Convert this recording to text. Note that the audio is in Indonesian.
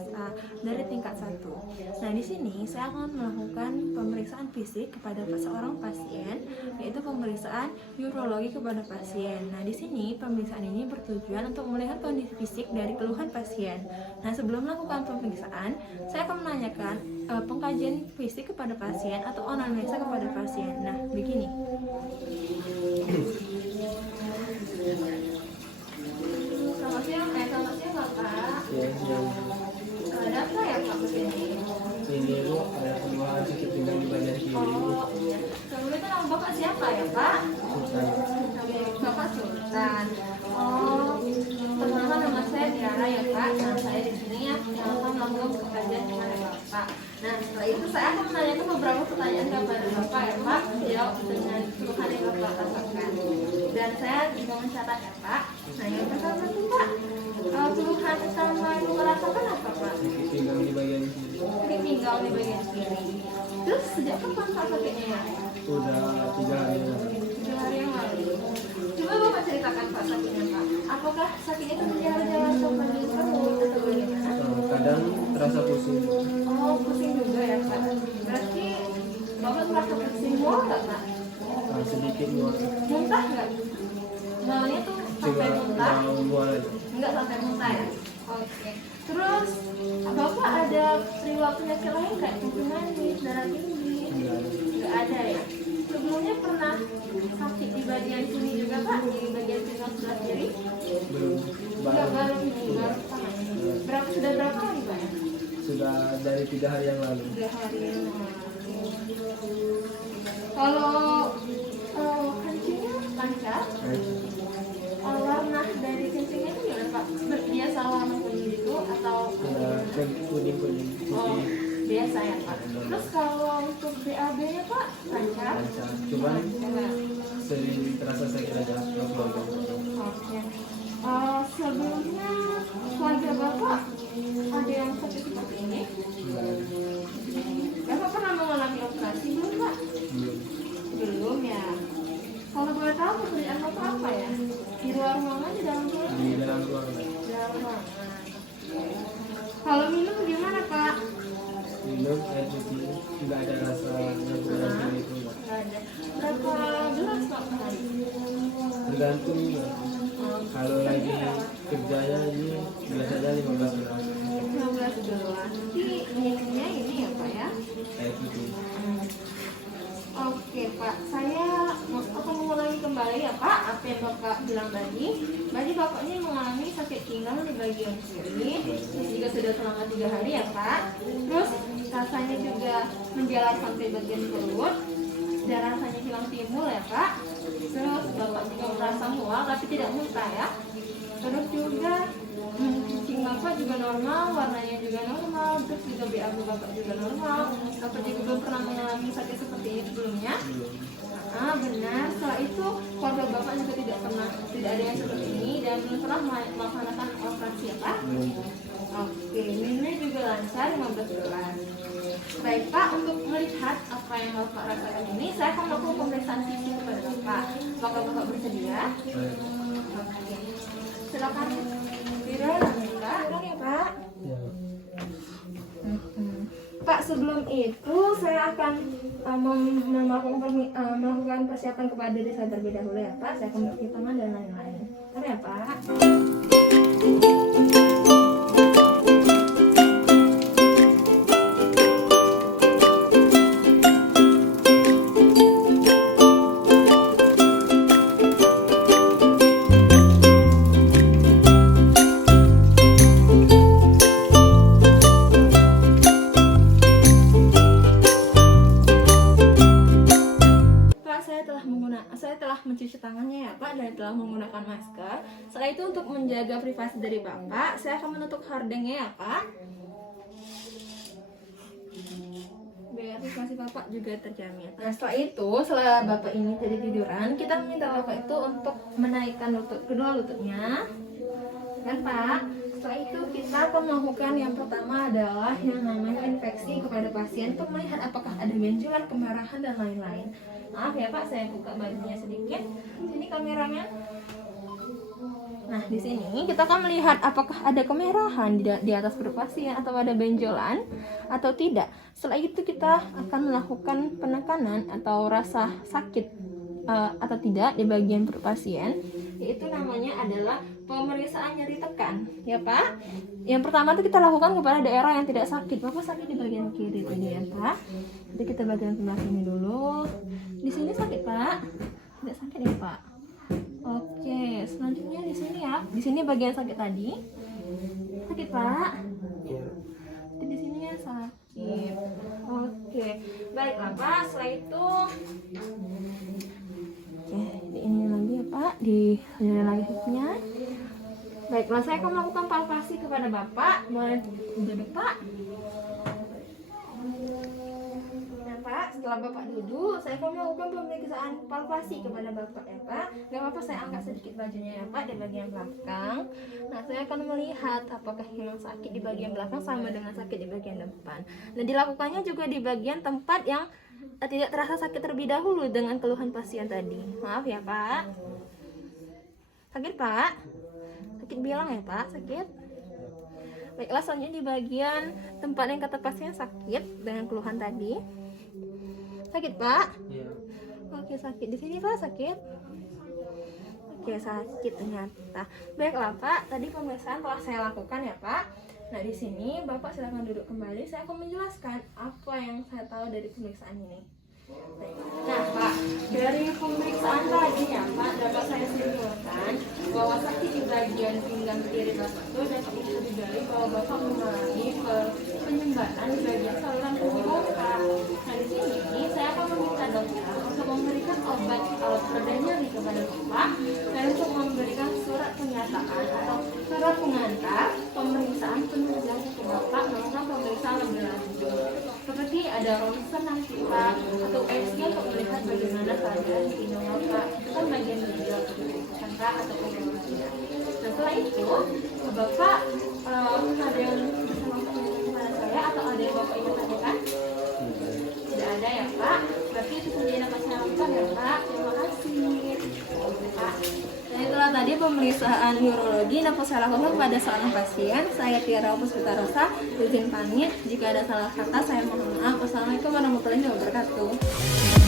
kelas A dari tingkat 1. Nah, di sini saya akan melakukan pemeriksaan fisik kepada seorang pasien, yaitu pemeriksaan urologi kepada pasien. Nah, di sini pemeriksaan ini bertujuan untuk melihat kondisi fisik dari keluhan pasien. Nah, sebelum melakukan pemeriksaan, saya akan menanyakan pengkajian fisik kepada pasien atau anamnesa kepada pasien. Nah, begini. Selamat siang Bapak. Ya, siang. Ada apa ya Pak kesini? Ini Bu, ada keluhan sakit pinggang di bagian kiri. Oh iya. Sebelumnya nama Bapak siapa ya Pak? Sultan. Bapak Sultan. Oh, perkenalkan nama saya Tiara ya Pak. Nah, saya di sini ya yang akan melakukan pengkajian kepada Bapak. Nah, setelah itu saya akan menanyakan beberapa pertanyaan kepada Bapak ya Pak, jawab dengan keluhan yang Bapak rasakan. Dan saya juga mencatat ya Pak. Nah, yang pertama itu Pak, keluhan utama yang Bapak rasakan apa Pak? Sakit pinggang di bagian kiri. Sakit pinggang di bagian kiri. Terus sejak kapan Pak sakitnya ya? Udah 3 hari yang lalu. 3 hari yang lalu. Coba Bapak ceritakan Pak sakitnya Pak. Apakah sakitnya itu berjalan-jalan atau di perut atau bagaimana? Kadang terasa pusing. Oh, pusing juga ya Pak. Berarti Bapak merasa pusing mual nggak Pak? Sedikit mual. Muntah nggak? Mualnya tuh Coba sampai muntah? mual aja. Enggak sampai muntah ya? Oke. Terus Bapak ada riwayat penyakit lain kayak kencing manis, darah tinggi? Enggak ada. Nggak ada ya? Sebelumnya pernah sakit di bagian sini juga Pak? Di bagian pinggang sebelah kiri? Belum. Enggak, baru ini, baru pertama ini. Sudah berapa hari Pak? Sudah dari 3 hari yang lalu. 3 hari yang lalu. Kalau kencingnya lancar, warna dari kencingnya itu gimana Pak? Biasa warna kuning gitu atau Ada kuning-kuning oh, putih. biasa ya Pak? Terus kalau untuk BAB-nya Pak lancar? Lancar. Cuman Lancar. sering terasa sakit aja. Keluarga. Oke. Sebelumnya keluarga Bapak ada yang sakit seperti ini? Enggak ada. Bapak pernah mengalami operasi belum Pak? Belum. Belum ya. Kalau boleh tahu pekerjaan Bapak apa ya? Di luar ruangan, di dalam ruangan? Di dalam ruangan. Di dalam ruangan. Kalau minum gimana Pak? Minum air putih. Enggak ada rasa nyampur itu enggak. Nggak ada. Berapa gelas Pak hari? Tergantung juga. Kalau lagi kerjanya ini biasanya 15 gelas 15 gelas. Jadi minumnya ini ya Pak ya? air putih. Oke Pak, saya akan mengulangi kembali ya Pak apa yang Bapak bilang tadi. Berarti Bapak ini mengalami sakit pinggang di bagian kiri, terus juga sudah selama 3 hari ya Pak. Terus rasanya juga menjalar sampai bagian perut, dan rasanya hilang timbul ya Pak. Terus Bapak juga merasa mual tapi tidak muntah ya. Terus juga kencing Bapak juga normal, warnanya juga normal, terus juga BAB Bapak juga normal. Bapak juga belum pernah mengalami sakit seperti ini sebelumnya. Benar. Setelah itu keluarga Bapak juga tidak ada yang seperti ini dan belum pernah melaksanakan operasi ya Pak? Oke, minumnya juga lancar 15 gelas. Baik Pak, untuk melihat apa yang Bapak rasakan ini, saya akan melakukan pemeriksaan fisik kepada Bapak. Apakah Bapak bersedia? Oke. Silakan. Tidak, Pak. Ya Pak. Ya. Pak, sebelum itu saya akan melakukan persiapan kepada diri saya terlebih dahulu ya Pak. Saya akan bercuci tangan dan lain-lain. Bentar ya Pak. Saya telah mencuci tangannya ya Pak dan telah menggunakan masker. Setelah itu untuk menjaga privasi dari Bapak, saya akan menutup hordengnya ya Pak. Biar privasi Bapak juga terjamin. Nah setelah itu, setelah Bapak ini jadi tiduran, kita meminta Bapak itu untuk menaikkan kedua lututnya, kan Pak? Setelah itu kita akan melakukan yang pertama adalah yang namanya infeksi kepada pasien untuk melihat apakah ada benjolan, kemerahan dan lain-lain. Maaf ya Pak, saya buka bajunya sedikit. Sini kameranya. Nah, di sini kita akan melihat apakah ada kemerahan di atas perut pasien atau ada benjolan atau tidak. Setelah itu kita akan melakukan penekanan atau rasa sakit atau tidak di bagian perut pasien, yaitu namanya adalah pemeriksaan nyeri tekan, ya Pak. Yang pertama itu kita lakukan kepada daerah yang tidak sakit. Bapak sakit di bagian kiri tadi ya Pak. Jadi kita bagian sebelah sini dulu. Di sini sakit Pak? Tidak sakit ya Pak? Oke, selanjutnya di sini ya. Di sini bagian sakit tadi. Sakit Pak? Iya. Di sini ya sakit. Oke, baiklah Pak. Setelah itu di ini lagi ya Pak, di sini lagi hidupnya. Baiklah, saya akan melakukan palpasi kepada Bapak. Boleh duduk Pak. Nah Pak, setelah Bapak duduk, saya akan melakukan pemeriksaan palpasi kepada Bapak ya Pak. Gak apa-apa, saya angkat sedikit bajunya ya Pak di bagian belakang. Nah, saya akan melihat apakah yang sakit di bagian belakang sama dengan sakit di bagian depan. Nah, dilakukannya juga di bagian tempat yang tidak terasa sakit terlebih dahulu dengan keluhan pasien tadi. Maaf ya Pak. Sakit Pak? Sakit bilang ya Pak? Sakit? Baiklah, selanjutnya di bagian tempat yang kata pasien sakit dengan keluhan tadi. Sakit Pak? Iya. Oke, sakit. Di sini Pak sakit? Oke, sakit ternyata. Baiklah Pak, tadi pemeriksaan telah saya lakukan ya Pak. Nah, di sini Bapak silakan duduk kembali. Saya akan menjelaskan apa yang saya tahu dari pemeriksaan ini. Nah, Pak, dari pemeriksaan tadi ya Pak, dapat saya simpulkan bahwa sakit di bagian pinggang kiri Bapak itu dapat diketahui dari bahwa Bapak mengalami penyumbatan di bagian saluran kemih otak. Nah, di sini saya akan meminta dokter untuk memberikan obat pereda nyeri kepada Bapak dan untuk memberikan surat pernyataan atau surat pengantar pemeriksaan penunjang ke Bapak melakukan pemeriksaan lebih lanjut. Seperti ada ronsen nanti Pak atau USG untuk melihat bagaimana keadaan di hidung Bapak. Itu kan bagian juga kan Pak atau pemeriksaan. Nah, setelah itu Bapak ada yang bisa langsung kepada saya atau ada yang Bapak ingin tanyakan? Tidak ada ya Pak. Berarti itu saja yang dapat saya lakukan ya Pak. Terima kasih Pak. Nah, itulah tadi pemeriksaan neurologi yang dapat saya lakukan pada seorang pasien. Saya Tiara Puspita Rosa, izin pamit. Jika ada salah kata saya mohon maaf. Wassalamualaikum warahmatullahi wabarakatuh.